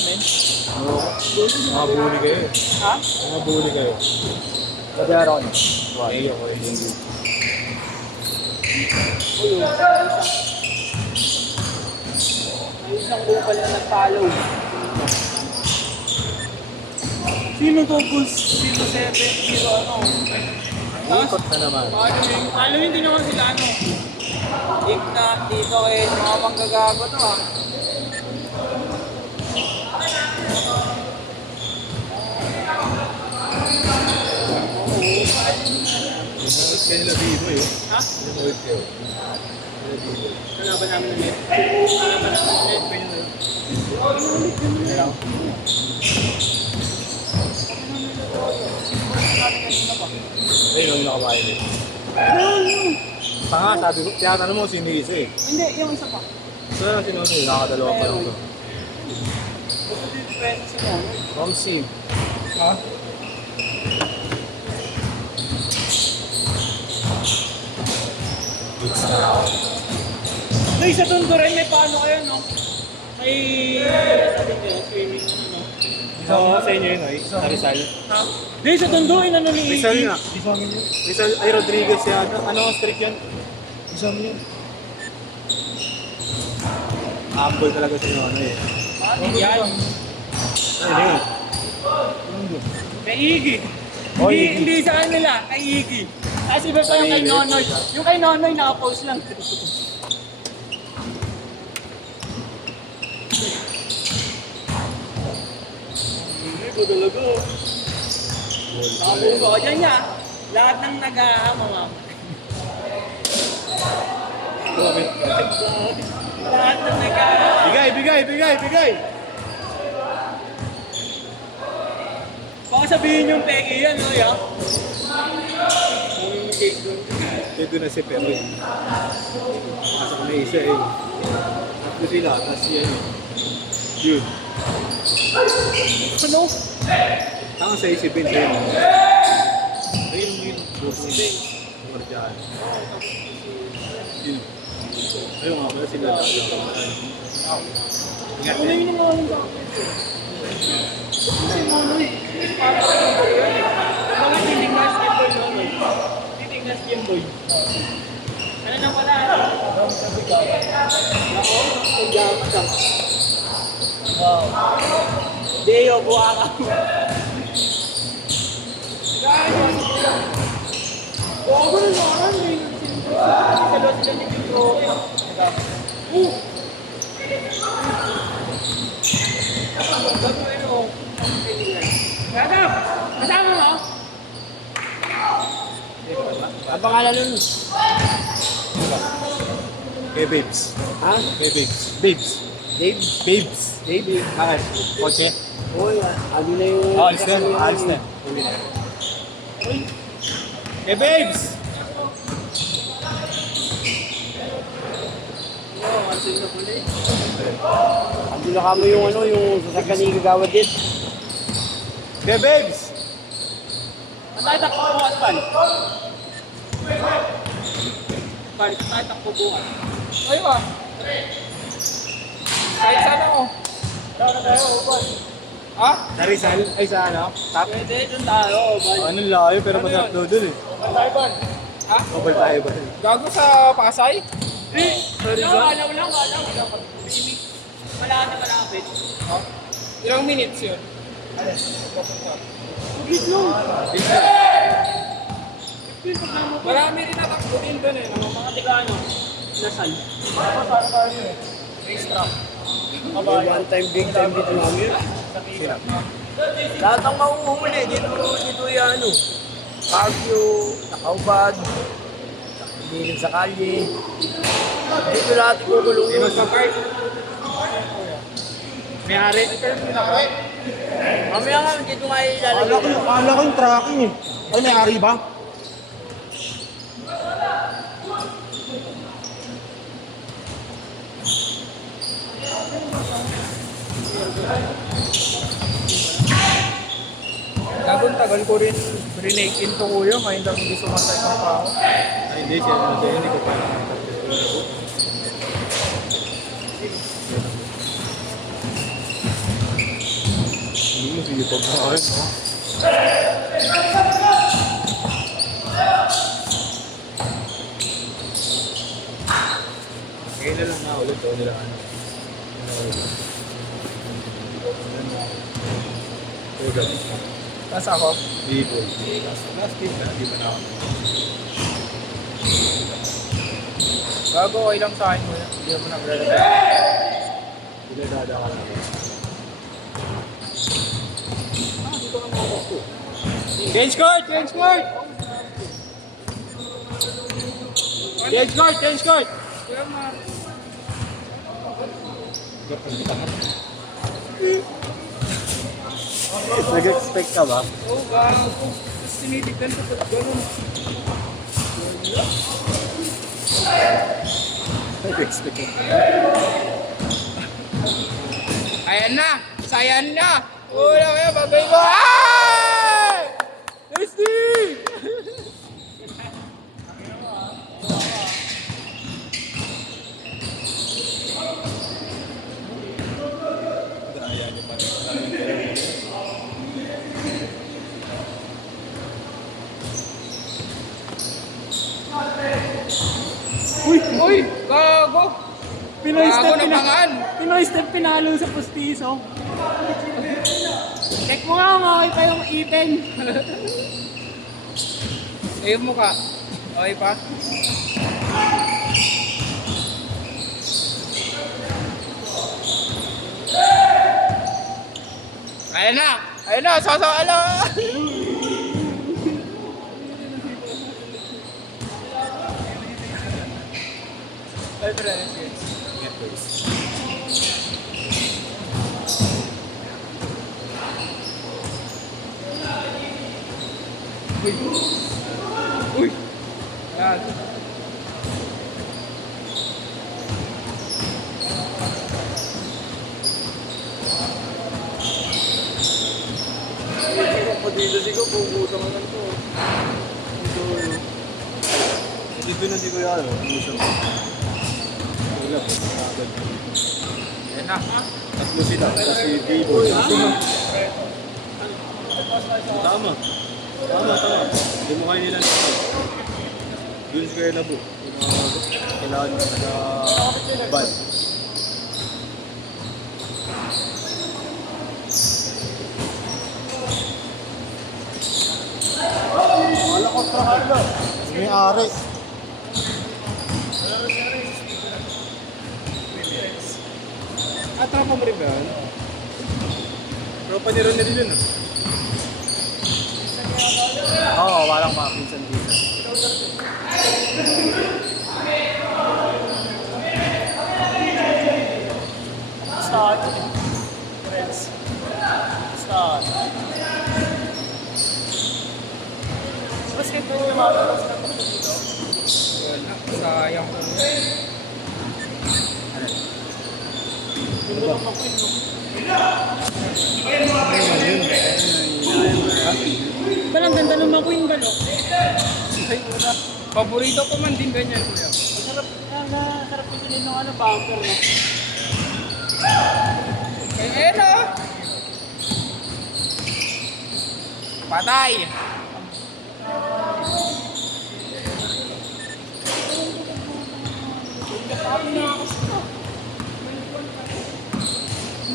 namin. Oo. Mga bully kayo. Ha? Mga bully kayo. Sabi Aaron. Okay, okay. Thank you. Uy, may isang buo pala na nag-follow. Sino to, Gus? 07, ano? Ikot na naman. Following din naman sila, ano? Igna, dito kay mga manggagago to, ha? Inulit kayo na Bibo eh. Ha? Inulit kayo. Kalaban namin ulit. Kalaban namin ulit. Pwede na. Inulit naman na lang. Ayun, yung nakabayan eh. Tanga, sabi ko, tiyatan mo, sinisa eh. Hindi, yung isa pa. So na sinunod, nakakadalawa pa lang to. Gusto din depende sa mo. Romsi. Ha? Ay, sa Tondo rin, may paano kayo, no? May, ano din yun, swimming, ano, no? Oo, sa inyo yun, ay. Sa Rizal. Ha? Di, sa Tondo, inano ni Rizal Iggy. nga. Rizal, ay Rodriguez yan. Ano ang streak yan? Isang yun. Humble talaga sa inyo, ano eh. Paano yan? Ano yun? Kay Iggy. Oh, Hindi, Iggy. hindi sa kanila, kay Iggy. Tapos iba pa yung kay Sarili. Nonoy. Yung kay Nonoy, naka-post lang. Hindi ko talaga. Nakapost ako dyan niya. Lahat ng nag-aama, ma'am. Lahat ng nag-aama. Bigay, bigay, bigay, bigay! Baka sabihin yung Peggy yan, no, ya? Yung cake doon. Dito na si Perry. Pasok na isa eh. Tatlo sila, tapos yan eh. Yun. Ano? Tanga sa isipin sa yun. Ayun, yun. Buto yun. Guardian. Yun. Ayun nga pala sila. Ingat Ano eh. yun naman ang bakit? Kasi Nonoy, parang ano yun eh. Bakit titingas Game Boy Nonoy? Titingas Game Boy. Ano na pala? Ako, nagyaman ka. Wow. Deo, buha ka. Buha ko na naman. Salo sila ni Jim Roque. Gagawin mo. Gadap! Kasama mo? Ang pangalan nun? Kay Babes. Ha? Kay Babes. Babes. Dave? Babes. Dave? Bakit? Kotse? Uy, ano na yung... Oh, alis na. Alis na. Uli na. Kay Babes! Oo, kansin na pala eh. Ando na kamo yung ano, yung sasakyan ni Gagawad din. Kay Babes! Ang tayo takbo bukas, Pal. Pal, tayo takbo bukas. Ayun ba? Kahit sana ako. Saan na tayo, Pal? Ha? Sa Rizal? Ay sa ano? Top? Pwede, dun tayo, Pal. Anong layo pero masarap daw dun eh. Saan tayo, Pal? Ha? Kapal tayo ba? Gago sa Pasay? Eh, wala lang. Wala na malapit. Ilang minutes yun? Tugid lang. Marami rin natakbo din doon eh. Mga Tigano. Nasal. Extra. One time, big time dito namin. Lahat ang mauhuli dito yung ano. Baguio, Nakaubad, Nakabilin sa Kalye. Dito lahat ikulong Sino yun. sa park? May-ari? Mamaya nga, dito nga ilalagay. Akala ko yung tracking eh. Ay, may-ari ba? Gagong tagal ko rin renake into kuya. Ngayon lang hindi sumasay ng tao. Ay, hindi siya. Hindi ko pa nakita. Lipag na kayo, no? Ngayon na lang na ulit, o nila ano. Ugat. Nasa ako? Dito. Last game na, di ba na ako? Bago okay lang sa akin mo. Hindi naman naglalagay. Pinadada ka na. Dito ka na ako. Change court! Change court! Change court! Change court! Nag-expect ka ba? Oo, gago. Tapos tinitignan ko pag gano'n. Nag-expect ka. Ayan na! Sayan na! Wala kaya bagay ko! Ay! Nasty! Daya niyo pa rin. Uy! Gago! Pinoy Gago step, na pangan! Pinoy step pinalo sa pustiso. Check mo nga kung okay pa yung ipin. Ayun mo ka. Okay pa? Ayan na! Ayan na! Sasakala! Ay, pero Ingat, boys. Uy! Ayan. Dito puputang ka to. Dito na di ko yan. Wala po. Ayan na. Tatlo sila. Kasi Vivo. Tama. Tama. Hindi mo kayo nila nito. Doon sa kayo na po. Kailangan na bad. Wala ko trabaho. May ari. Tropa mo rin ba yan? Tropa ni Ron na din yun, ah. Oo, walang mga pinsan dito. Start. Friends. Start. Basket na yung mga sa dito. Wala. Sayang ko. Balang ganda ng McQueen ba, no? Paborito ko man din ganyan, kuya. Sarap ko din ng ano, bumper, no? Ayan na! Patay!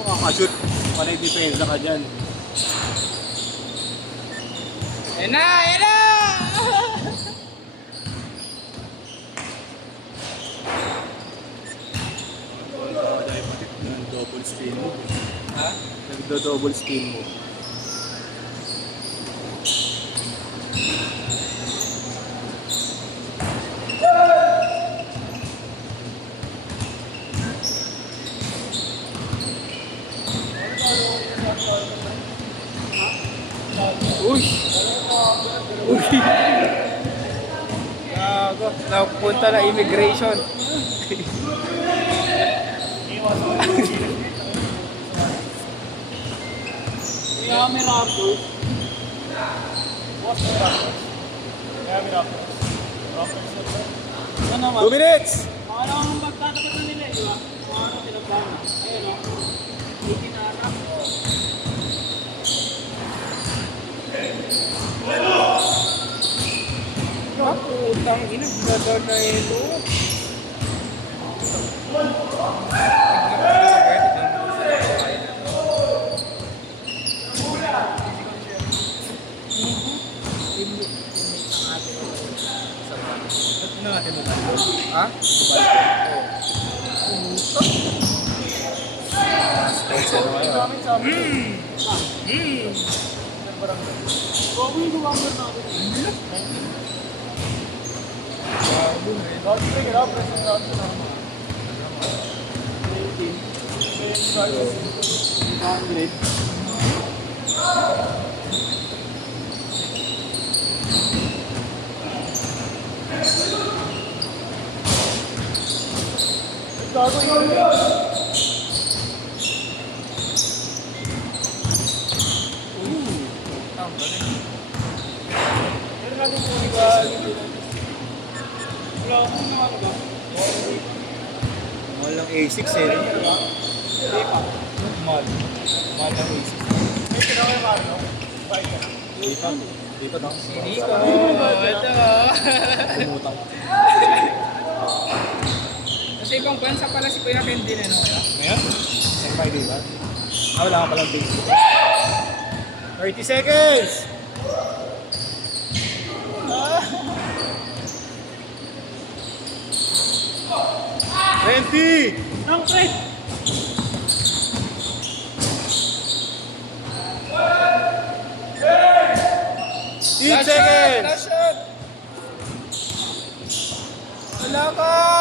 Makakashoot. Panay depensa ka dyan. Ayan na! Ayan na! Dahil pati ng double spin mo. Ha? Nagdo-double spin mo. Uy! Uy! Gago. Napunta na immigration. Kaya may rapper. Ano naman? 2 minutes! Ano ang magtatapat na nila, di ba? Ano tinabang? Ayun, no? 18 na harap. talaga na ito. Ba't na natin mo tayo? Ha? Sponsor kayo. Namin sa amin. Bago yung lumambar na ako. Dati na kaya, present dati na. Gago yun. Pero natin po iba. Wala akong ano ba? Mahal ng A6 eh. Hindi pa. Mahal. Mahal ng A6. May tinawag yung Mario. Bye ka. Di pa. Di pa daw. Nico, ito. Kumutang. Kasi ibang bansa pala si Kuya Ken din, ano? Ngayon? Sempay di ba? Ah, wala ka palang Facebook. 30 seconds! Ang Fred! 10 seconds! Last shot! Wala ka!